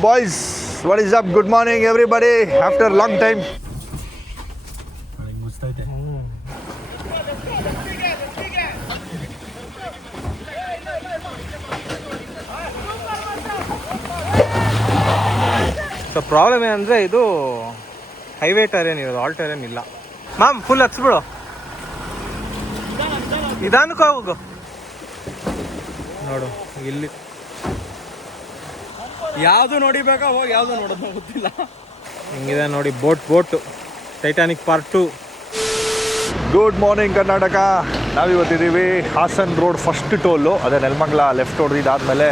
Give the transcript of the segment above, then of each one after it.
boys, what is up? Good morning, everybody. After a long time. So problem ಏನಂದರೆ ಇದು highway ಟೈರೇನ್ ಇರೋದು, all ಟೈರೇನ್ ಇಲ್ಲ. Ma'am full ಹಚ್ಬಿಡು, ನಿಧಾನಕ್ಕೆ ಹೋಗು. ನೋಡು ಇಲ್ಲಿ ಯಾವುದು ನೋಡಿಬೇಕಾ ಹೋಗಿ ಯಾವುದು ನೋಡೋದು ಗೊತ್ತಿಲ್ಲ. ಹಿಂಗಿದೆ ನೋಡಿ boat Titanic part 2. Good morning Karnataka. ನಾವಿವತ್ತಿದ್ದೀವಿ ಹಾಸನ್ ರೋಡ್ ಫಸ್ಟ್ ಟೋಲು. ಅದೇ ನೆಲಮಂಗಲ ಲೆಫ್ಟ್ ಹೊಡೆದಿದ್ದಾದಮೇಲೆ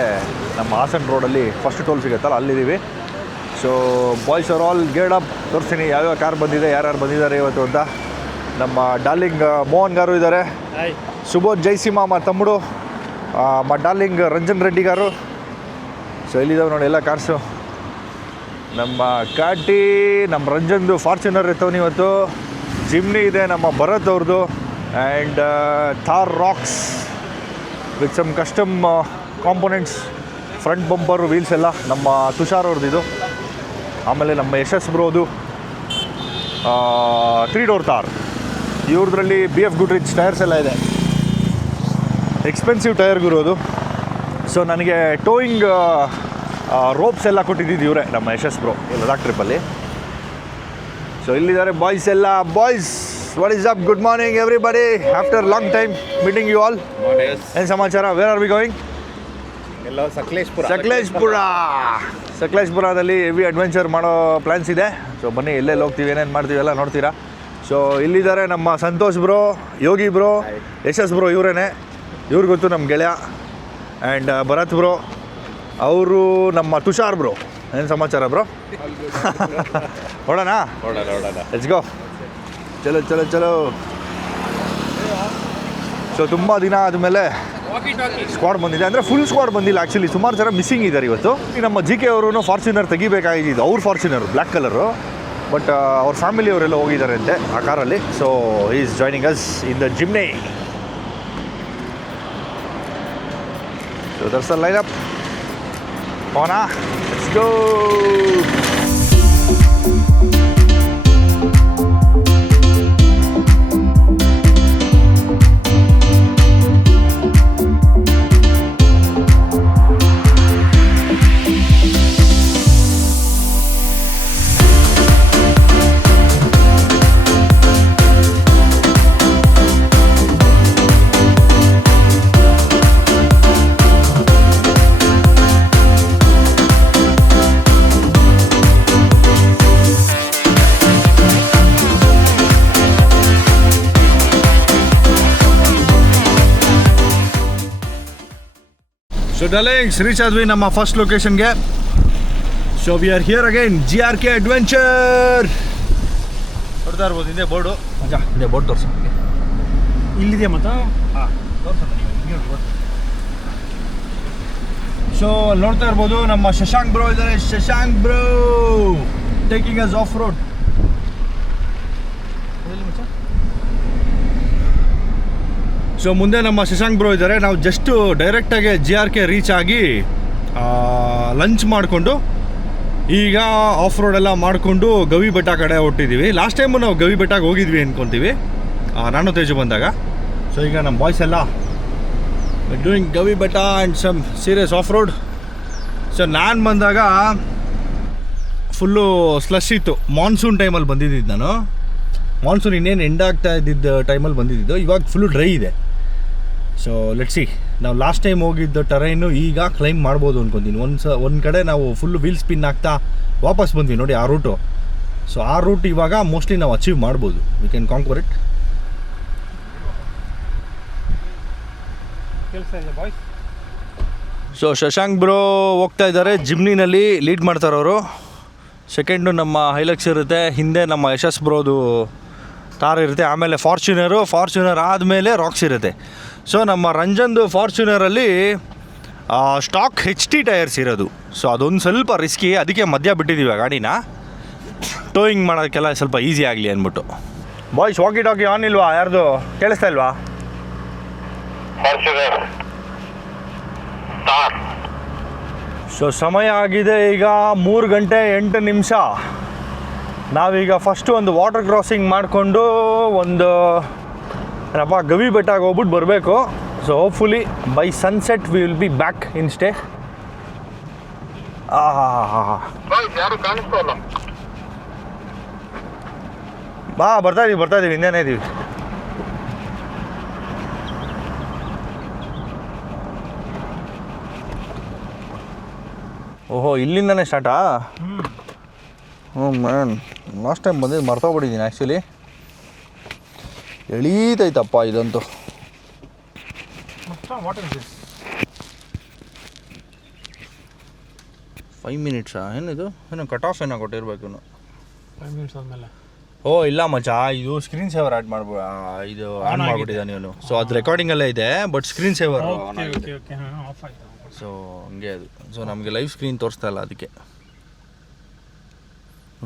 ನಮ್ಮ ಹಾಸನ್ ರೋಡಲ್ಲಿ ಫಸ್ಟ್ ಟೋಲ್ ಸಿಗುತ್ತಲ್ಲ, ಅಲ್ಲಿದ್ದೀವಿ. ಸೊ ಬಾಯ್ಸ್ ಆರ್ ಆಲ್ ಗೇಡ್ ಅಪ್. ತೋರಿಸ್ತೀನಿ ಯಾವ್ಯಾವ ಕಾರ್ ಬಂದಿದೆ, ಯಾರ್ಯಾರು ಬಂದಿದ್ದಾರೆ ಇವತ್ತು ಅಂತ. ನಮ್ಮ ಡಾರ್ಲಿಂಗ್ ಮೋಹನ್ ಗಾರು ಇದ್ದಾರೆ, ಸುಬೋಧ್ ಜೈಸಿಮಾ మా తమ్ముడు, మా ಡಾರ್ಲಿಂಗ್ ರಂಜನ್ ರೆಡ್ಡಿ ಗಾರು. ಸೊ ಇಲ್ಲಿದ್ದಾವೆ ನೋಡಿ ಎಲ್ಲ ಕಾರ್ಸು. ನಮ್ಮ ಕಾಟಿ, ನಮ್ಮ ರಂಜನ್ದು ಫಾರ್ಚುನರ್ ಇರ್ತವನು ಇವತ್ತು. ಜಿಮ್ನಿ ಇದೆ ನಮ್ಮ ಭರತ್ ಅವ್ರದ್ದು. And Thar rocks with some custom components, front bumper, wheels ಎಲ್ಲ ನಮ್ಮ ತುಷಾರ್ ಅವ್ರದ್ದು. ಆಮೇಲೆ ನಮ್ಮ ಯಶಸ್ ಬ್ರೋದು 3 ಡೋರ್ ಥಾರ್. ಇವ್ರದ್ರಲ್ಲಿ BF ಗುಡ್ರಿಚ್ ಟೈರ್ಸ್ ಎಲ್ಲ ಇದೆ, ಎಕ್ಸ್ಪೆನ್ಸಿವ್ ಟೈರ್ಗಿರೋದು. ಸೊ ನನಗೆ ಟೋಯಿಂಗ್ ರೋಪ್ಸ್ ಎಲ್ಲ ಕೊಟ್ಟಿದ್ದು ಇವರೇ, ನಮ್ಮ ಯಶಸ್ ಬ್ರೋ, ಲದಾಖ್ ಟ್ರಿಪ್ಪಲ್ಲಿ. ಸೊ ಇಲ್ಲಿದ್ದಾರೆ ಬಾಯ್ಸ್ ಎಲ್ಲ. Boys, what is up? Good morning everybody. After long time meeting you all. ಏನು ಸಮಾಚಾರ? Where are we going? ಎಲ್ಲ ಸಕಲೇಶ್ಪುರದಲ್ಲಿ ಹೆವಿ ಅಡ್ವೆಂಚರ್ ಮಾಡೋ ಪ್ಲ್ಯಾನ್ಸ್ ಇದೆ. ಸೊ ಬನ್ನಿ, ಎಲ್ಲೆಲ್ಲಿ ಹೋಗ್ತೀವಿ, ಏನೇನು ಮಾಡ್ತೀವಿ ಎಲ್ಲ ನೋಡ್ತೀರಾ. ಸೊ ಇಲ್ಲಿದ್ದಾರೆ ನಮ್ಮ ಸಂತೋಷ್ ಬ್ರೋ, ಯೋಗಿ ಬ್ರೋ, ಯಶಸ್ ಬ್ರೋ, ಇವರೇನೆ. ಇವ್ರಿಗೆ ಗೊತ್ತು ನಮ್ಮ ಗೆಳೆಯ. ಆ್ಯಂಡ್ ಭರತ್ ಬ್ರೋ, ಅವರು ನಮ್ಮ ತುಷಾರ್ ಬ್ರೋ. ಏನು ಸಮಾಚಾರ ಬ್ರೋ? ನೋಡೋಣ, ಲೆಟ್ಸ್ ಗೋ. ಚಲೋ. ಸೊ ತುಂಬ ದಿನ ಆದಮೇಲೆ ಸ್ಕ್ವಾಡ್ ಬಂದಿದೆ, ಅಂದರೆ ಫುಲ್ ಸ್ಕ್ವಾಡ್ ಬಂದಿಲ್ಲ ಆ್ಯಕ್ಚುಲಿ. ಸುಮಾರು ಜನ ಮಿಸ್ಸಿಂಗ್ ಇದ್ದಾರೆ ಇವತ್ತು. ನಮ್ಮ ಜಿ ಕೆ ಅವರು ಫಾರ್ಚುನರ್ ತೆಗಿಬೇಕಾಗಿದ್ದು, ಅವ್ರ ಫಾರ್ಚುನರ್ ಬ್ಲ್ಯಾಕ್ ಕಲರು. ಬಟ್ ಅವ್ರ ಫ್ಯಾಮಿಲಿ ಅವರೆಲ್ಲ ಹೋಗಿದ್ದಾರೆ ಅಂತೆ ಆ ಕಾರಲ್ಲಿ. So he is joining us in the Jimny. So that's the line up. ಹೋಗೋಣ, let's go. So darlings, reach ಆದ್ವಿ ನಮ್ಮ ಫಸ್ಟ್ ಲೊಕೇಶನ್ಗೆ. So we are here again, GRK adventure. ನೋಡ್ತಾ ಇರ್ಬೋದು ಹಿಂದೆ ಬೋರ್ಡು. ಮಜಾ ಹಿಂದೆ ಬೋರ್ಡ್ ತೋರಿಸು. ಇಲ್ಲಿದೆ ಮತ್ತು ಹಾಂ ತೋರಿಸೋಣ ನೀವು. ಸೊ ನೋಡ್ತಾ ಇರ್ಬೋದು ನಮ್ಮ ಶಶಾಂಕ್ ಬ್ರೋ ಇದ್ದಾರೆ. Shashank bro taking us of road. So ಮುಂದೆ ನಮ್ಮ ಶಶಾಂಕ್ ಬ್ರೋ ಇದ್ದಾರೆ. ನಾವು ಜಸ್ಟು ಡೈರೆಕ್ಟಾಗಿ GRK ರೀಚ್ ಆಗಿ ಲಂಚ್ ಮಾಡಿಕೊಂಡು ಈಗ ಆಫ್ ರೋಡೆಲ್ಲ ಮಾಡಿಕೊಂಡು ಗವಿ ಬೆಟ್ಟ ಕಡೆ ಹೊಟ್ಟಿದ್ದೀವಿ. ಲಾಸ್ಟ್ ಟೈಮು ನಾವು ಗವಿ ಬೆಟ್ಟಕ್ಕೆ ಹೋಗಿದ್ವಿ ಅಂದ್ಕೊತೀವಿ, ನಾನು ತೇಜು ಬಂದಾಗ. ಸೊ ಈಗ ನಮ್ಮ ಬಾಯ್ಸ್ ಎಲ್ಲ doing Gavi Betta and some serious off road. So ನಾನು ಬಂದಾಗ ಫುಲ್ಲು ಸ್ಲಶ್ ಇತ್ತು. ಮಾನ್ಸೂನ್ ಟೈಮಲ್ಲಿ ಬಂದಿದ್ದು ನಾನು. ಮಾನ್ಸೂನ್ ಇನ್ನೇನು ಎಂಡ್ ಆಗ್ತಾ ಇದ್ದಿದ್ದ ಟೈಮಲ್ಲಿ ಬಂದಿದ್ದು. ಇವಾಗ ಫುಲ್ಲು ಡ್ರೈ ಇದೆ. ಸೊ ಲೆಟ್ಸ್ ಸಿ, ನಾವು ಲಾಸ್ಟ್ ಟೈಮ್ ಹೋಗಿದ್ದ ಟರೈನು ಈಗ ಕ್ಲೈಮ್ ಮಾಡ್ಬೋದು ಅಂದ್ಕೊತೀನಿ. ಒಂದು ಕಡೆ ನಾವು ಫುಲ್ಲು ವೀಲ್ ಸ್ಪಿನ್ ಆಗ್ತಾ ವಾಪಸ್ ಬಂದ್ವಿ ನೋಡಿ ಆ ರೂಟು. ಸೊ ಆ ರೂಟ್ ಇವಾಗ ಮೋಸ್ಟ್ಲಿ ನಾವು ಅಚೀವ್ ಮಾಡ್ಬೋದು. We can conquer it. So Shashank bro ಹೋಗ್ತಾ ಇದ್ದಾರೆ ಜಿಮ್ನಿನಲ್ಲಿ, ಲೀಡ್ ಮಾಡ್ತಾರೆ ಅವರು. ಸೆಕೆಂಡು ನಮ್ಮ ಹೈಲಕ್ಸ್ ಇರುತ್ತೆ, ಹಿಂದೆ ನಮ್ಮ ಯಶಸ್ ಬ್ರೋದು ತಾರ್ ಇರುತ್ತೆ, ಆಮೇಲೆ ಫಾರ್ಚುನರ್ ಆದಮೇಲೆ ರಾಕ್ಸ್ ಇರುತ್ತೆ. ಸೊ ನಮ್ಮ ರಂಜನ್ದು ಫಾರ್ಚುನರಲ್ಲಿ ಸ್ಟಾಕ್ HT ಟೈರ್ಸ್ ಇರೋದು. ಸೊ ಅದೊಂದು ಸ್ವಲ್ಪ ರಿಸ್ಕಿ, ಅದಕ್ಕೆ ಮಧ್ಯ ಬಿಟ್ಟಿದ್ದೀವಿ ಆ ಗಾಡಿನ, ಟೋಯಿಂಗ್ ಮಾಡೋಕ್ಕೆಲ್ಲ ಸ್ವಲ್ಪ ಈಸಿ ಆಗಲಿ ಅಂದ್ಬಿಟ್ಟು. ಬಾಯ್ಸ್ ವಾಕಿ ಟಾಕಿ ಆನ್ ಇಲ್ವಾ? ಯಾರ್ದು ಕೇಳಿಸ್ತಾ ಇಲ್ವಾ? ಸೊ ಸಮಯ ಆಗಿದೆ ಈಗ 3 ಗಂಟೆ 8 ನಿಮಿಷ. ನಾವೀಗ ಫಸ್ಟು ಒಂದು ವಾಟರ್ ಕ್ರಾಸಿಂಗ್ ಮಾಡಿಕೊಂಡು ಒಂದು ಗವಿ ಬೆಟ್ಟಕ್ಕೆ ಹೋಗ್ಬಿಟ್ಟು ಬರಬೇಕು. So hopefully by sunset we will be back in stay. ಬರ್ತಾ ಇದೀವಿ ಹಿಂದೆನೇ ಇದ್ದೀವಿ. ಓಹೋ, ಇಲ್ಲಿಂದನೇ ಸ್ಟಾರ್ಟಾ? ಹ್ಞೂ ಮ್ಯಾನ್, ಲಾಸ್ಟ್ ಟೈಮ್ ಬಂದಿದ್ದು ಮರ್ತೋಗ್ಬಿಟ್ಟಿದ್ದೀನಿ ಆ್ಯಕ್ಚುಲಿ. ಎಳೀತೈತಪ್ಪ ಇದಂತೂ. 5 ಮಿನಿಟ್ಸಾ? ಏನಿದು ಏನೋ ಕಟ್ ಆಫ್ ಏನೋ ಕೊಟ್ಟಿರ್ಬೇಕು. 5 ಮಿನಿಟ್ಸ್ ಆದಮೇಲೆ ಓ ಇಲ್ಲ ಮಚ್ಚಾ, ಇದು ಸ್ಕ್ರೀನ್ ಸೇವರ್ ಆ್ಯಡ್ ಇದು ಆನ್ ಮಾಡಿಬಿಟ್ಟಿದ್ದ ನೀನು. ಸೊ ಅದು ರೆಕಾರ್ಡಿಂಗಲ್ಲೇ ಇದೆ, ಬಟ್ ಸ್ಕ್ರೀನ್ ಸೇವರ್ ಆಫ್ ಆಯಿತು. ಸೊ ಹಂಗೆ ಅದು. ಸೊ ನಮಗೆ ಲೈವ್ ಸ್ಕ್ರೀನ್ ತೋರಿಸ್ತಾ ಇಲ್ಲ, ಅದಕ್ಕೆ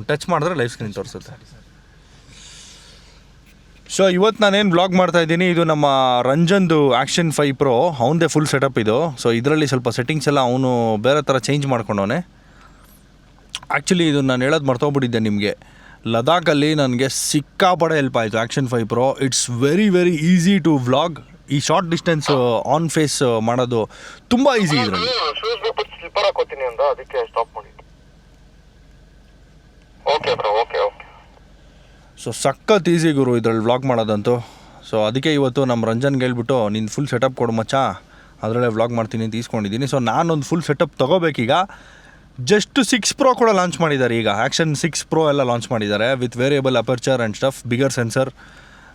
ಟಚ್ ಮಾಡಿದ್ರೆ ಲೈವ್ ಸ್ಕ್ರೀನ್ ತೋರಿಸುತ್ತೆ. ಸೊ ಇವತ್ತು ನಾನೇನು ವ್ಲಾಗ್ ಮಾಡ್ತಾಯಿದ್ದೀನಿ, ಇದು ನಮ್ಮ ರಂಜನ್ದು ಆ್ಯಕ್ಷನ್ 5 Pro. ಅವನದೇ ಫುಲ್ ಸೆಟಪ್ ಇದು. ಸೊ ಇದರಲ್ಲಿ ಸ್ವಲ್ಪ ಸೆಟ್ಟಿಂಗ್ಸ್ ಎಲ್ಲ ಅವನು ಬೇರೆ ಥರ ಚೇಂಜ್ ಮಾಡ್ಕೊಂಡವನೆ. ಆ್ಯಕ್ಚುಲಿ ಇದು ನಾನು ಹೇಳೋದು ಮರ್ತೋಗ್ಬಿಟ್ಟಿದ್ದೆ ನಿಮಗೆ. ಲದಾಖಲ್ಲಿ ನನಗೆ ಸಿಕ್ಕಾಪಡೆ ಹೆಲ್ಪ್ ಆಯಿತು action 5 Pro. It's very very easy to vlog. ಈ ಶಾರ್ಟ್ ಡಿಸ್ಟೆನ್ಸ್ ಆನ್ ಫೇಸ್ ಮಾಡೋದು ತುಂಬ ಈಸಿ ಇದರಲ್ಲಿ. ಸೊ ಸಖತ್ ಈಸಿ ಗುರು ಇದರಲ್ಲಿ ವ್ಲಾಗ್ ಮಾಡೋದಂತೂ. ಸೊ ಅದಕ್ಕೆ ಇವತ್ತು ನಮ್ಮ ರಂಜನ್ಗೆ ಹೇಳ್ಬಿಟ್ಟು ನೀನು ಫುಲ್ ಸೆಟಪ್ ಕೊಡು ಮಚ್ಚ, ಅದರಲ್ಲೇ ವ್ಲಾಗ್ ಮಾಡ್ತೀನಿ ಅಂತ ಈಸ್ಕೊಂಡಿದ್ದೀನಿ. ಸೊ ನಾನೊಂದು ಫುಲ್ ಸೆಟಪ್ ತೊಗೋಬೇಕೀಗ. ಜಸ್ಟ್ 6 Pro ಕೂಡ ಲಾಂಚ್ ಮಾಡಿದ್ದಾರೆ ಈಗ. ಆ್ಯಕ್ಷನ್ 6 Pro ಎಲ್ಲ ಲಾಂಚ್ ಮಾಡಿದ್ದಾರೆ with variable aperture and stuff, bigger sensor.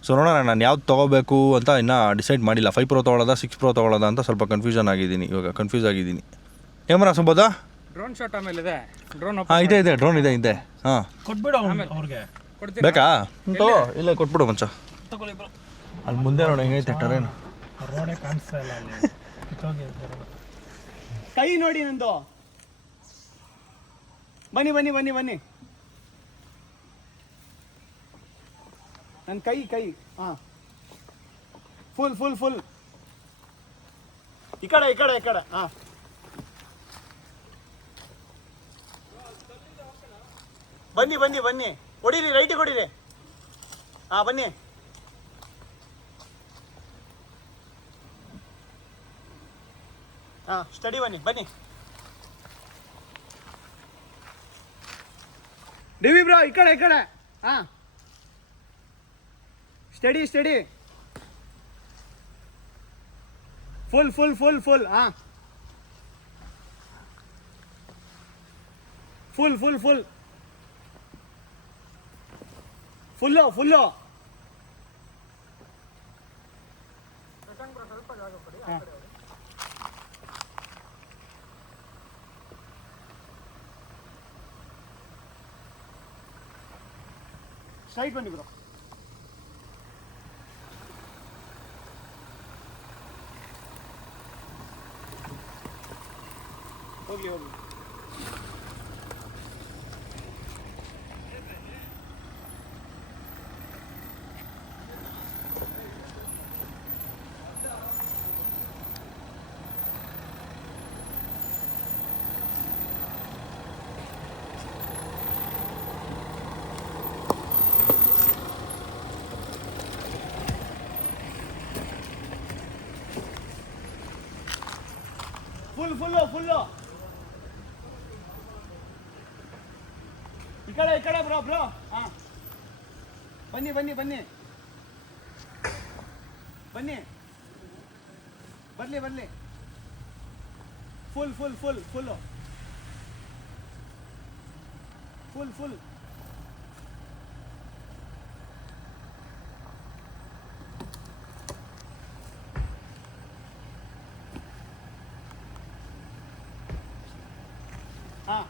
So ನೋಡೋಣ ನಾನು ಯಾವ್ದು ತೊಗೋಬೇಕು ಅಂತ ಇನ್ನೂ ಡಿಸೈಡ್ ಮಾಡಿಲ್ಲ. 5 Pro ತೊಗೊಳ್ಳೋದ 6 Pro ತೊಗೊಳ್ಳೋದ ಅಂತ ಸ್ವಲ್ಪ ಕನ್ಫ್ಯೂಸ್ ಆಗಿದ್ದೀನಿ. ಕ್ಯಾಮ್ರಾ ಸಂಬೋದಾ? ಡ್ರೋನ್ ಶಾಟ್ ಆಮೇಲೆ ಇದೆ. ಡ್ರೋನ್ ಇದೆ ಡ್ರೋನ್ ಇದೆ. ಹಾಂ, ಕೊಟ್ಬಿಡು ಅವ್ರಿಗೆ. ಬೇಕಾ? ಇಲ್ಲ ಕೊಟ್ಬಿಡು ಮಂಚ. ಅಲ್ಲಿ ಮುಂದೆ ನೋಡಿ ಹೆಂಗೈತೆ ಟರೇನು. ರೋಡೇ ಕಾಣಿಸ್ತಾ ಇಲ್ಲ ಅಲ್ಲಿ. ಕೈ ನೋಡಿ ನಂದು. ಬನ್ನಿ ನನ್ನ ಕೈ ಹಾಂ, ಫುಲ್ ಈ ಕಡೆ ಹಾಂ. ಬನ್ನಿ ಹೊಡೀರಿ, ರೈಟಿಗೆ ಹೊಡೀರಿ. ಹಾಂ ಬನ್ನಿ. ಹಾಂ ಸ್ಟಡಿ ಬನ್ನಿ. ಡಿವಿ ಬ್ರೋ ಈ ಕಡೆ ಹಾಂ. ಸ್ಟಡಿ ಫುಲ್ ಹಾಂ. ಫುಲ್ಲು ಸ್ಟ್ರೈಟ್ ಬನ್ನಿ ಬ್ರೋ. ಹೋಗ್ಲಿ ಫುಲ್ಲು ಈ ಕಡೆ ಬ್ರೋ ಹಾಂ. ಬನ್ನಿ ಬರಲಿ ಫುಲ್ ಹಾಂ.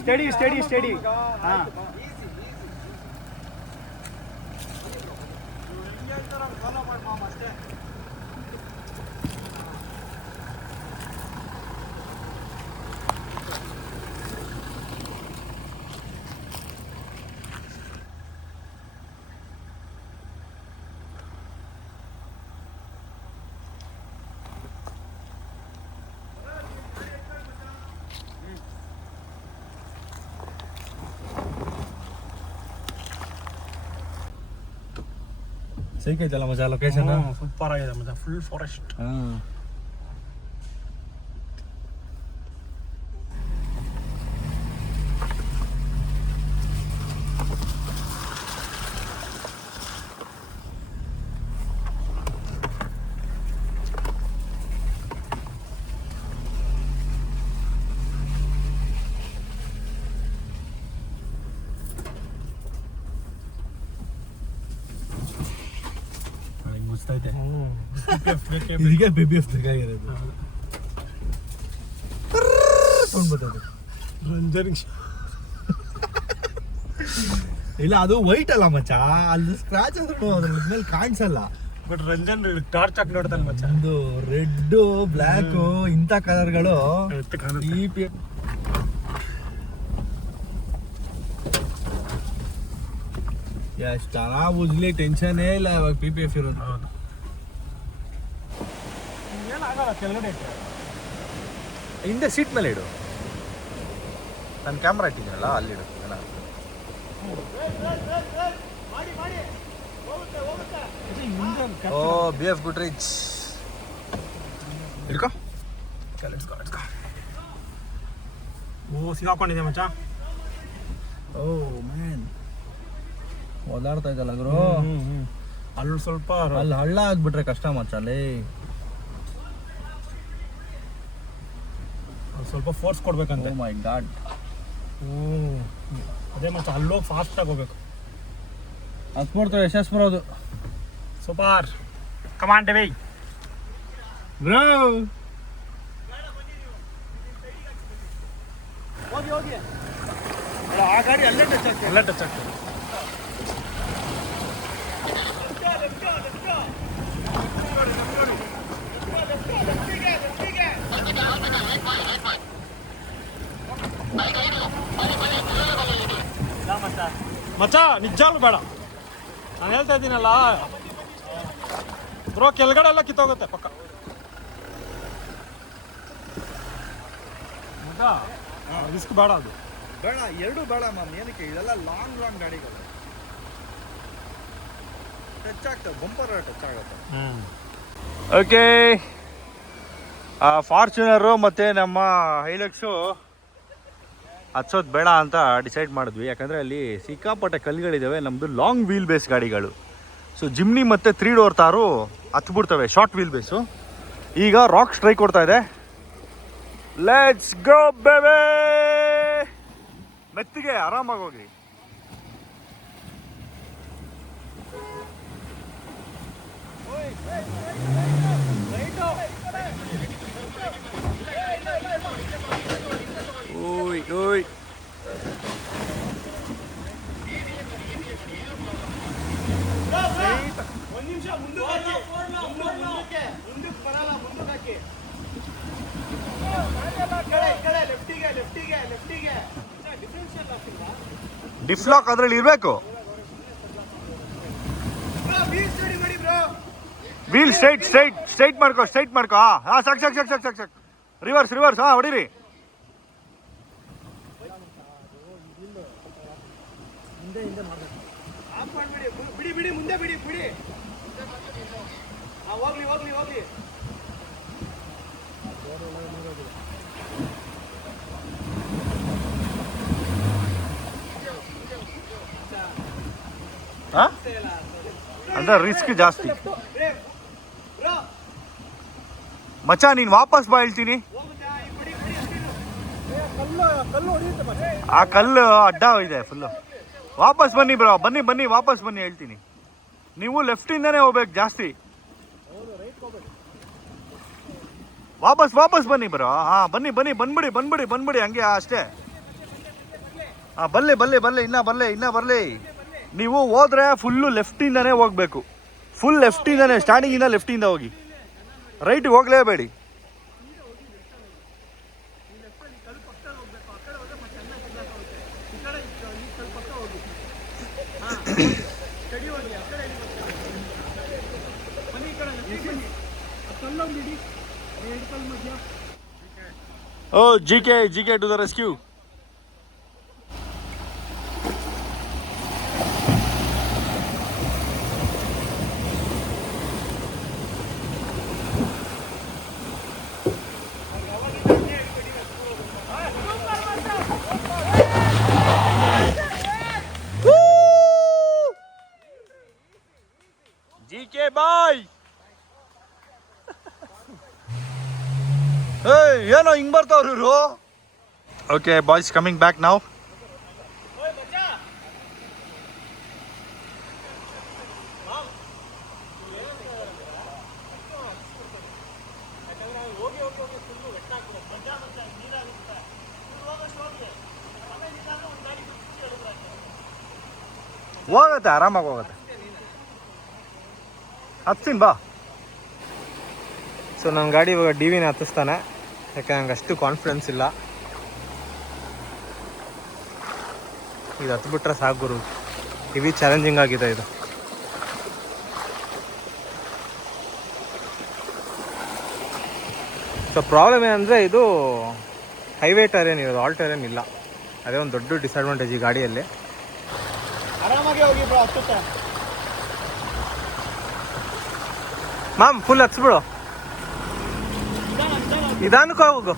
ಸ್ಟಡಿ ಹಾಂ. ಸೈಕೈತಲ್ಲ ಮಜಾ ಲೊಕೇಶನ್. ಸೂಪರ್ ಆಗಿದೆ ಮಜಾ, ಫುಲ್ ಫಾರೆಸ್ಟ್. ಮುಚ್ತೈತೆ. ಇದಕ್ಕೆ ಬೇಬಿ ಎಫ್ ಬೇಕಾಗಿರೋದು. ಸೌಂಡ್ ಬರ್ತದೆ. ರಂಜನ್ ಇಲ್ಲ ಅದು ವೈಟ್ ಅಲ್ಲ ಮಚ್ಚ, ಅಲ್ಲಿ ಸ್ಕ್ರಾಚ್ ಆದ್ರೂ ಅದ್ರ ಮೇಲೆ ಕಾಣಿಸಲ್ಲ. ಬಟ್ ರಂಜನ್ ಟಾರ್ಚ್ ಹಾಕಿ ನೋಡ್ತಾನೆ ಮಚ್ಚ. ಒಂದು ರೆಡ್ ಬ್ಲ್ಯಾಕ್ ಇಂಥ ಕಲರ್ಗಳು ಎಷ್ಟು ಚೆನ್ನಾಗಿ ಉಜ್ಲಿ, ಟೆನ್ಷನ್ನೇ ಇಲ್ಲ ಇವಾಗ PPF ಇರೋದು. ಏನಾಗಲ್ಲ ಕೆಳಗಡೆ ಇಟ್ಟರೆ. ಹಿಂದೆ ಸೀಟ್ ಮೇಲೆ ಇಡು, ನಾನು ಕ್ಯಾಮ್ರಾ ಇಟ್ಟಿದ್ದೀನಲ್ಲ ಅಲ್ಲಿಡು. ಓ BF ಗುಡ್ರಿಚ್ ಇಡ್ಕೋ. ಓ ಸಿಗಾಕೊಂಡಿದೆ ಮಚ್ಚ. ಓ ಮ್ಯಾನ್ ಓದಾಡ್ತಾ ಇದ್ದಲ್ಲ ಗುರು. ಅಲ್ಲಿ ಸ್ವಲ್ಪ ಅಲ್ಲಿ ಹಳ್ಳ ಆಗ್ಬಿಟ್ರೆ ಕಷ್ಟ ಮಚ್ಚ. ಅಲ್ಲಿ ಸ್ವಲ್ಪ ಫೋರ್ಸ್ ಕೊಡ್ಬೇಕಂತೆ. ಮೈ ಗಾಡ್. ಅದೇ ಮಚ್ಚ, ಅಲ್ಲೋಗಿ ಫಾಸ್ಟಾಗಿ ಹೋಗ್ಬೇಕು. ಹತ್ಬಿಡ್ತು ಯಶಸ್ ಬರೋದು. Super command DV bro. ಹೋಗಿ ಹೋಗಿ, ಆ ಗಾಡಿ ಅಲ್ಲೇ ಟಚ್ ಆಗ್ತದೆ. ಎಲ್ಲ ಟಚ್ ಆಗ್ತದೆ. ಮಚ್ಚ ನಿಜಾಲು ಬೇಡ, ನಾನು ಹೇಳ್ತಾ ಇದ್ದೀನಲ್ಲ ಬ್ರೋ, ಕೆಳಗಡೆ ಎಲ್ಲ ಕಿತ್ತೋಗುತ್ತೆ ಪಕ್ಕ. ರಿಸ್ಕ್ ಬೇಡ, ಅದು ಬೇಡ, ಎರಡು ಬೇಡ ಮ್ಯಾಮ್. ಏನಕ್ಕೆ ಇದೆಲ್ಲ ಲಾಂಗ್ ಗಾಡಿಗಳು ಟಚ್ ಆಗ್ತವೆ, ಬಂಪರ್ ಟಚ್ ಆಗುತ್ತೆ. ಓಕೆ, ಫಾರ್ಚುನರು ಮತ್ತು ನಮ್ಮ ಹೈಲಕ್ಸು ಹತ್ಸೋದು ಬೇಡ ಅಂತ ಡಿಸೈಡ್ ಮಾಡಿದ್ವಿ. ಯಾಕಂದರೆ ಅಲ್ಲಿ ಸಿಕ್ಕಾಪಟ್ಟೆ ಕಲ್ಲುಗಳಿದ್ದಾವೆ. ನಮ್ಮದು ಲಾಂಗ್ ವೀಲ್ ಬೇಸ್ ಗಾಡಿಗಳು. ಸೊ ಜಿಮ್ನಿ ಮತ್ತು 3 ಡೋರ್ ತಾರು ಹತ್ಬಿಡ್ತವೆ, ಶಾರ್ಟ್ ವೀಲ್ ಬೇಸು. ಈಗ ರಾಕ್ ಸ್ಟ್ರೈಕ್ ಕೊಡ್ತಾ ಇದೆ. Let's go baby. ಮೆತ್ತಿಗೆ ಆರಾಮಾಗಿ ಹೋಗಿ. ಓಯ್ ಓಯ್, ಒಂದು ನಿಮಿಷ ಮುಂದಕ್ಕೆ ಬರಲ್ಲ, ಮುಂದಕ್ಕೆ ಹಾಕಿ. ಡಿಫ್ಲಾಕ್ ಅದ್ರಲ್ಲಿ ಇರಬೇಕು. ವೀಲ್ ಸ್ಟ್ರೈಟ್ ಮಾಡ್ಕೋ, ಸ್ಟ್ರೈಟ್ ಮಾಡ್ಕೋ. ಹಾಂ ಸಾಕು. ರಿವರ್ಸ್ ಹಾಂ ಹೊಡೀರಿ. ಬಿಡಿ ಮುಂದೆ ಬಿಡಿ. ಹೋಗ್ಲಿ. ಹಾಂ ಅಂದ್ರೆ ರಿಸ್ಕ್ ಜಾಸ್ತಿ ಮಚ್ಚ. ನೀನು ವಾಪಸ್ ಬಾ ಹೇಳ್ತೀನಿ. ಆ ಕಲ್ಲು ಅಡ್ಡ ಇದೆ ಫುಲ್ಲು. ವಾಪಸ್ ಬನ್ನಿ ಬ್ರೋ, ಬನ್ನಿ ವಾಪಸ್ ಬನ್ನಿ ಹೇಳ್ತೀನಿ. ನೀವು ಲೆಫ್ಟಿಂದನೇ ಹೋಗ್ಬೇಕು ಜಾಸ್ತಿ. ವಾಪಸ್ ಬನ್ನಿ ಬ್ರೋ. ಹಾಂ ಬನ್ನಿ ಬಂದ್ಬಿಡಿ ಹಂಗೆ ಅಷ್ಟೇ. ಹಾಂ ಬಲ್ಲೆ ಇನ್ನೂ ಬರಲಿ. ನೀವು ಹೋದ್ರೆ ಫುಲ್ಲು ಲೆಫ್ಟಿಂದನೇ ಹೋಗ್ಬೇಕು. ಫುಲ್ ಲೆಫ್ಟಿಂದನೇ, ಸ್ಟಾರ್ಟಿಂಗಿಂದ ಲೆಫ್ಟಿಂದ ಹೋಗಿ, ರೈಟಿಗೆ ಹೋಗಲೇಬೇಡಿ. Oh, GK to the rescue. Okay boy. ಏನೋ ಹಿಂಗ್ ಬರ್ತಾವ್ರು ಇವರು. ಓಕೆ ಬಾಯ್ಸ್, ಕಮಿಂಗ್ ಬ್ಯಾಕ್ ನಾವು. ಹೋಗತ್ತೆ, ಆರಾಮಾಗಿ ಹೋಗುತ್ತೆ. ಹತ್ತೀನಿ ಬಾ. ಸೊ ನನ್ನ ಗಾಡಿ ಇವಾಗ ಡಿ ವಿನ ಹತ್ತಿಸ್ತಾನೆ, ಯಾಕೆ ನಂಗೆ ಅಷ್ಟು ಕಾನ್ಫಿಡೆನ್ಸ್ ಇಲ್ಲ. ಇದು ಹತ್ಬಿಟ್ರೆ ಸಾಕು ಗುರು, ಹೆವಿ ಚಾಲೆಂಜಿಂಗ್ ಆಗಿದೆ ಇದು. ಸೊ ಪ್ರಾಬ್ಲಮ್ ಏನಂದರೆ ಇದು ಹೈವೇ ಟೈರೇನ್ ಇರೋದು, ಆಲ್ ಟೈರೇನ್ ಇಲ್ಲ. ಅದೇ ಒಂದು ದೊಡ್ಡ ಡಿಸಡ್ವಾಂಟೇಜ್ ಈ ಗಾಡಿಯಲ್ಲಿ. ಆರಾಮಾಗಿ ಹೋಗಿ ಬ್ರೋ, ಹತ್ತುತ್ತೆ. ಮ್ಯಾಮ್ ಫುಲ್ ಹತ್ಸ್ಬಿಡು, ನಿಧಾನಕ್ಕೆ ಹೋಗು.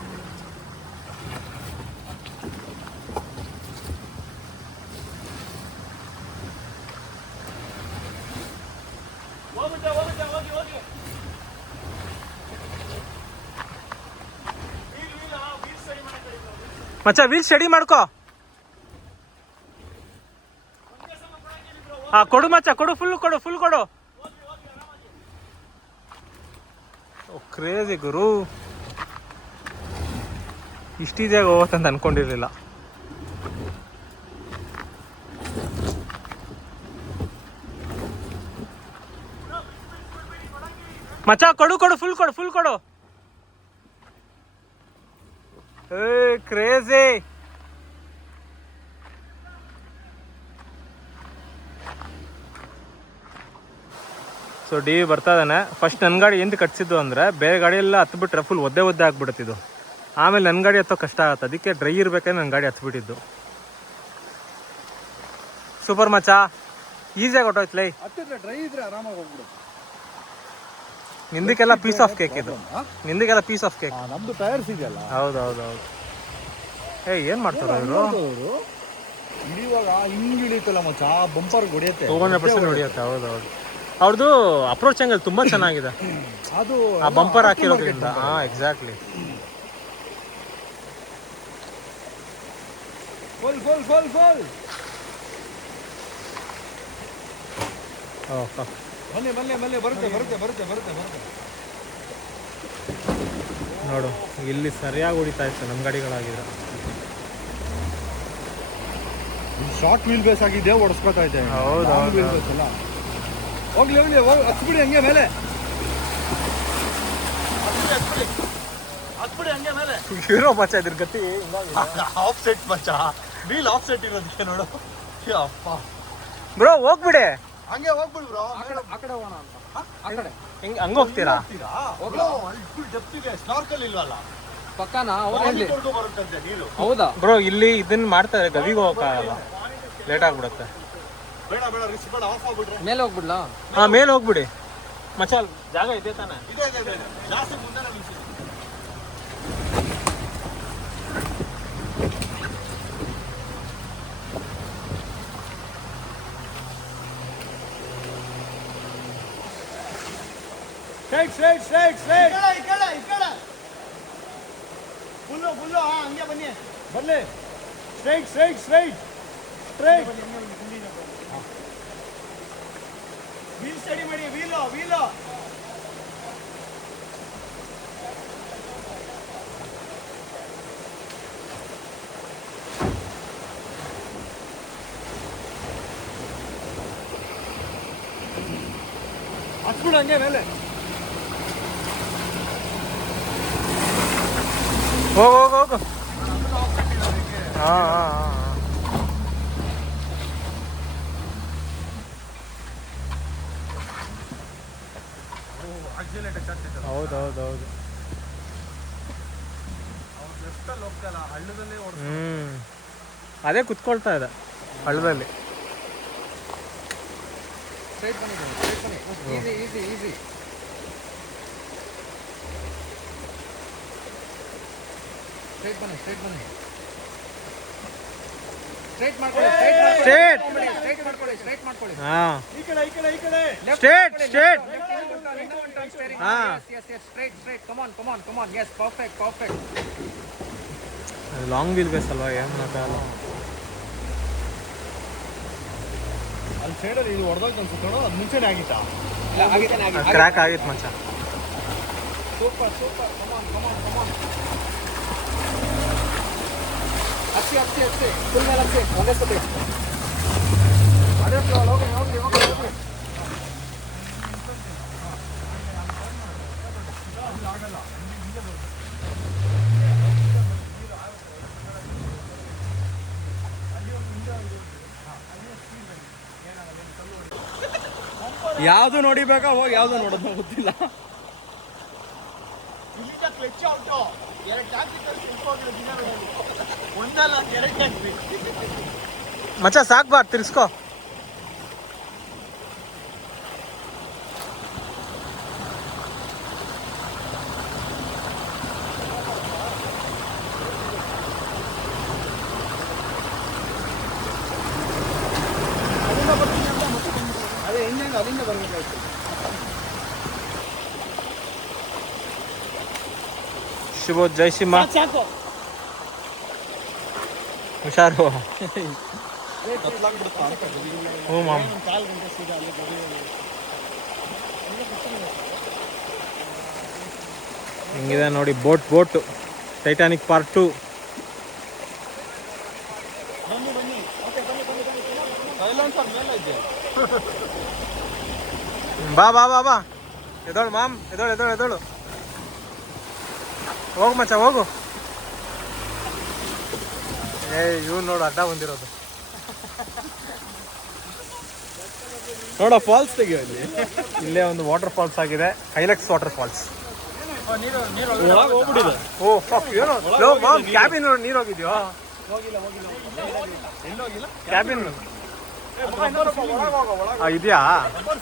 ಹೋಗುತ್ತೆ ಹೋಗುತ್ತೆ, ಹೋಗಿ ಹೋಗಿ. ವೀಲ್ ಸರಿ ಮಾಡಕ್ಕೆ ಮಚ್ಚ ವೀಲ್ ಸ್ಟಡಿ ಮಾಡ್ಕೋ. ಹಾ ಕೊಡು ಮಚ್ಚ, ಕೊಡು, ಫುಲ್ ಕೊಡು, ಫುಲ್ ಕೊಡು. ಕ್ರೇಜಿ ಗುರು, ಇಷ್ಟು ಈಸಿಯಾಗಿ ಹೋಗುತ್ತಂತ ಅನ್ಕೊಂಡಿರ್ಲಿಲ್ಲ. ಮಚ್ಚ ಕೊಡು ಕೊಡು, ಫುಲ್ ಕೊಡು, ಫುಲ್ ಕೊಡು. ಕ್ರೇಜಿ. ಸೊ ಡಿ ವಿ ಬರ್ತಾ ಇದ್ದಾನೆ. ಫಸ್ಟ್ ನನ್ನ ಗಾಡಿ ಎಂದು ಕಟ್ಸಿದ್ದು ಅಂದರೆ ಬೇರೆ ಗಾಡಿಯೆಲ್ಲ ಹತ್ಬಿಟ್ರೆ ಫುಲ್ ಒದ್ದೆ ಆಗ್ಬಿಡುತ್ತಿದ್ದು. ಆಮೇಲೆ ನನ್ನ ಗಾಡಿ ಹತ್ತೋ ಕಷ್ಟ ಆಗುತ್ತೆ, ಅದಕ್ಕೆ ಡ್ರೈ ಇರ್ಬೇಕಾದ್ರೆ ನನ್ನ ಗಾಡಿ ಹತ್ಬಿಟ್ಟಿದ್ದು. ಸೂಪರ್ ಮಚ್ಚ, ಈಸಿಯಾಗಿ ಹೊಟ್ಟೋಯ್ತು. ಲೈ ಹತ್ತಿದ್ರೆ ಡ್ರೈ ಇದ್ರೆ ಆರಾಮಾಗಿ ಹೋಗ್ಬಿಡು. ನಿಂದಕ್ಕೆಲ್ಲ ಪೀಸ್ ಆಫ್ ಕೇಕ್ ಇದು, ನಿಂದಕ್ಕೆಲ್ಲ ಪೀಸ್ ಆಫ್ ಕೇಕ್. ನಮ್ದು ಟೈರ್ಸ್ ಇದೆಯಲ್ಲ. ಹೌದು ಹೌದು ಹೌದು. ಏನು ಮಾಡ್ತಾರೆ ಇವರು? ಇಳಿಯುವಾಗ ಹಿಂಗೆ ಇಳಿಯುತ್ತಲ್ಲ ಮಚ್ಚ, ಬಂಪರ್ ಹೊಡಿಯುತ್ತೆ, 200% ಹೊಡಿಯುತ್ತೆ. ಹೌದು ಹೌದು, ಅವ್ರದ್ದು ಅಪ್ರೋಚ್ ಆಂಗಲ್ ತುಂಬ ಚೆನ್ನಾಗಿದೆ. ಅದು ಆ ಬಂಪರ್ ಹಾಕಿರೋದ್ರಿಂದ. ಹಾಂ exactly. Full full full full. ಬನ್ನಿ ಬನ್ನಿ ಬನ್ನಿ, ಬರುತ್ತೆ ಬರುತ್ತೆ ಬರುತ್ತೆ ಬರುತ್ತೆ ಬರುತ್ತೆ. ನೋಡು ಇಲ್ಲಿ ಸರಿಯಾಗಿ ಹೊಡಿತಾ ಇತ್ತು ನಮ್ಮ ಗಾಡಿಗಳಾಗಿದ್ರೆ. ಶಾರ್ಟ್ ವೀಲ್ ಬೇಸ್ ಆಗಿದೆ, ಓಡಿಸ್ಕೊತಾ ಇದೆ. ಹೌದು ಹೌದು. ಹೋಗ್ಲಿ ಹೋಗ್ಲಿ, ಹತ್ಬಿಡಿ ಹಂಗೆ ಮೇಲೆ, ಹತ್ಬಿಡಿ ಹಂಗೆ ಮೇಲೆ. ಹೀರೋ ಮಚ್ಚ ಇದ್ರ ಗತಿ ಆಫ್ ಸೆಟ್ ಮಚ್ಚ, ವೀಲ್ ಆಫ್ ಸೆಟ್ ಇರೋದಕ್ಕೆ ನೋಡು. ಅಪ್ಪ ಬ್ರೋ ಹೋಗ್ಬಿಡೆ, ಹಂಗೆ ಹೋಗ್ಬಿಡು ಬ್ರೋ. ಆ ಕಡೆ ಹೋಗೋಣ ಅಂತ. ಆ ಕಡೆ ಹಿಂಗೆ ಹಂಗೆ ಹೋಗ್ತೀರಾ? ಫುಲ್ ಡೆಪ್ತ್ ಇದೆ, ಸ್ನಾರ್ಕಲ್ ಇಲ್ವಲ್ಲ ಪಕ್ಕನಾ? ಬರುತ್ತಂತೆ ನೀರು. ಹೌದಾ ಬ್ರೋ ಇಲ್ಲಿ ಇದನ್ನ ಮಾಡ್ತಾರೆ, ಗವಿಗೆ ಹೋಗಕ್ಕಾಗಲ್ಲ, ಲೇಟ್ ಆಗ್ಬಿಡುತ್ತೆ. ಬೇಡ ಬೇಡ, ರಿಸ್ಕ್ ಬೇಡ, ಆಫ್ ಆಗ್ಬಿಟ್ರೆ. ಮೇಲೆ ಹೋಗ್ಬಿಡ್ಲಾ? ಹಾಂ ಮೇಲೆ ಹೋಗ್ಬಿಡಿ ಮಚ್ಚ, ಜಾಗ ಇದೆ ತಾನೆ? ಇದೆ ಇದೆ ಇದೆ, ಜಾಸ್ತಿ ಮುಂದೆ ನಿಲ್ಸಿ. Straight straight straight straight. ಈ ಕಡೆ ಫುಲ್ಲು ಫುಲ್ಲು. ಹಾಂ ಹಂಗೆ ಬನ್ನಿ ಬನ್ನಿ. Straight straight straight straight. Wheel study ಮಾಡಿ, ವೀಲು ವೀಲು. ಹತ್ಬಿಡು ಹಂಗೆ ಮೇಲೆ. ಹೋಗು ಹೋಗು ಹೋಗು. ಹಾಂ ಹಾಂ ಹಾಂ. ಹೌದು ಹೌದು ಹೌದು. ಅದೇ ಕುತ್ಕೊಳ್ತಾ ಇದೆ ಹಳ್ಳದಲ್ಲಿ. ಸ್ಟ್ರೈಟ್ ಬನ್ನಿ, ಸ್ಟ್ರೈಟ್ ಬನ್ನಿ. Easy easy easy. ಸ್ಟ್ರೈಟ್ ಬನ್ನಿ, ಸ್ಟ್ರೈಟ್ ಬನ್ನಿ. ಸ್ಟ್ರೇಟ್ ಹಾ ಈ ಕಡೆ ಈ ಕಡೆ ಈ ಕಡೆ ಸ್ಟ್ರೇಟ್ ಸ್ಟ್ರೇಟ್ ಹಾ ಲಾಂಗ್ ವೀಲ್ ಬೇಸ್ ಅಲ್ವಾ ಏನು ಮಾಡೋಕ್ಕಾಗಲ್ಲ. ಅಲ್ಲಿ ಸೈಡಲ್ಲಿ ಇದು ಹೊಡೆದಾಗ ಅನ್ಸುತ್ತೆ ಅದು ಮುಂಚೆನೇ ಆಗಿತ್ತಾ? ಕ್ರ್ಯಾಕ್ ಆಗಿತ್ತು ಮಚ್ಚ. ಸೂಪರ್ ಸೂಪರ್ ಕಮಾನ್ ಹಚ್ಚಿ ಫುಲ್ ಮೇಲೆ ಹಚ್ಚಿ ಒಂದೇ ಸತಿ ಅದೇ ಫ್ಲೋ ಹೋಗಿ ಯಾವುದು ನೋಡಿಬೇಕಾ ಹೋಗಿ ಯಾವುದು ನೋಡೋದು ಗೊತ್ತಿಲ್ಲ. ಇಲ್ಲಿಂದ ಕ್ಲಚ್ ಔಟು ಎರಡು ಟ್ಯಾಕ್ಸಿ ಒಂದಲ್ಲ ಎರಡು ಟ್ಯಾಕ್ಸಿ ಮಚ್ಚ ಸಾಕ್ಬಾ ತಿರ್ಸ್ಕೋ. ಅದೇ ಹೆಂಗೆ ಅಲ್ಲಿಂದ ಬರ್ಬೇಕಾಯ್ತು. ಶುಭ ಜೈ ಸಿಂಹ. ಸಾಕು ಹುಷಾರು. ಹ್ಞೂ ಮಾಮ್. ಕಾಲು ಗಂಟೆ ಸೀದಾ ಅಲ್ಲಿ ಹಿಂಗಿದೆ ನೋಡಿ ಬೋಟು ಟೈಟಾನಿಕ್ ಪಾರ್ಟ್ 2. ಬನ್ನಿ ಸೈಲೆನ್ಸರ್ ಮೇಲೆ ಇದೆ. ಬಾ ಎದೋಳು ಮಾಮ್, ಎದೋಳು ಹೋಗು ಮಚ್ಚ ಹೋಗು. ಇವ್ನು ನೋಡು ಅಡ್ಡ ಬಂದಿರೋದು. ನೋಡ ಫಾಲ್ಸ್ ತೆಗಿಯೋ ಅಲ್ಲಿ. ಇಲ್ಲೇ ಒಂದು ವಾಟರ್ ಫಾಲ್ಸ್ ಆಗಿದೆ, ಹೈಲಕ್ಸ್ ವಾಟರ್ ಫಾಲ್ಸ್. ಒಳಗೆ ಹೋಗ್ಬಿಟ್ಟಿದೆ. ಓ ಏನೋ ಮಾಮ್ ಕ್ಯಾಬಿನ್ ನೀರು ಹೋಗಿದ್ಯೋ? ಕ್ಯಾಬಿನ್ ಇದೆಯಾ?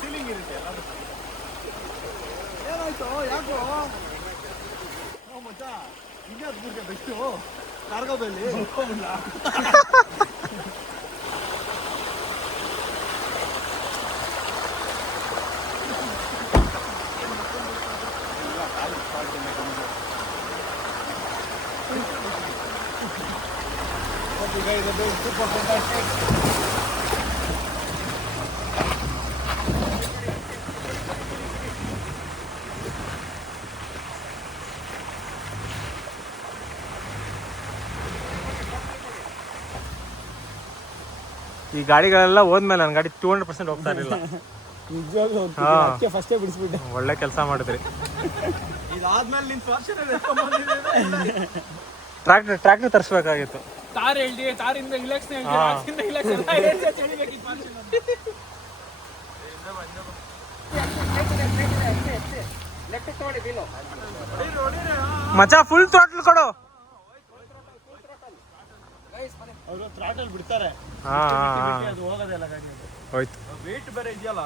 ಸೀಲಿಂಗ್ ಇರುತ್ತೆ. ಏನಾಯ್ತು ಯಾಕೋ ಮಚ್ಚ ಇನ್ನೇ ಅದ್ಬಿಡ್ಗೆ ಬೆಸ್ಟು ಕಾರ್ಗೋದಲ್ಲಿ ಸೂಪರ್ ಫ್ಯಾಂಟಾಸ್ಟಿಕ್. ಈ ಗಾಡಿಗಳೆಲ್ಲ ಹೋದ್ಮೇಲೆ ನನ್ನ ಗಾಡಿ 200% ಹೋಗ್ತಾ ಇರಲಿಲ್ಲ. ನಿಜವಾಗ್ಲೂ ಹಾ. ಅದಕ್ಕೆ ಫಸ್ಟೇ ಬಿಡಿಸ್ಬಿಟ್ಟೆ. ಒಳ್ಳೆ ಕೆಲಸ ಮಾಡಿದ್ರಿ. ಇದಾದ್ಮೇಲೆ ನಿನ್ ಫಾರ್ಚುನರ್ ಟ್ರ್ಯಾಕ್ಟರ್ ತರಿಸ್ಬೇಕಾಗಿತ್ತು. ತಾರ್ ಹೇಳ್ದಿ ತಾರಿಂದ ಇಲೆಕ್ಸ್ ಮಚ್ಚ ಫುಲ್ ಥ್ರಾಟಲ್ ಕೊಡು. ಅವರು ಥ್ರಾಟಲ್ ಬಿಡ್ತಾರೆ. ಹಾ ಅದು ಹೋಗೋದೆಲ್ಲ ಗಾಡಿ ಹೋಯ್ತು. ವೇಟ್ ಬೇರೆ ಇದೆಯಲ್ಲ.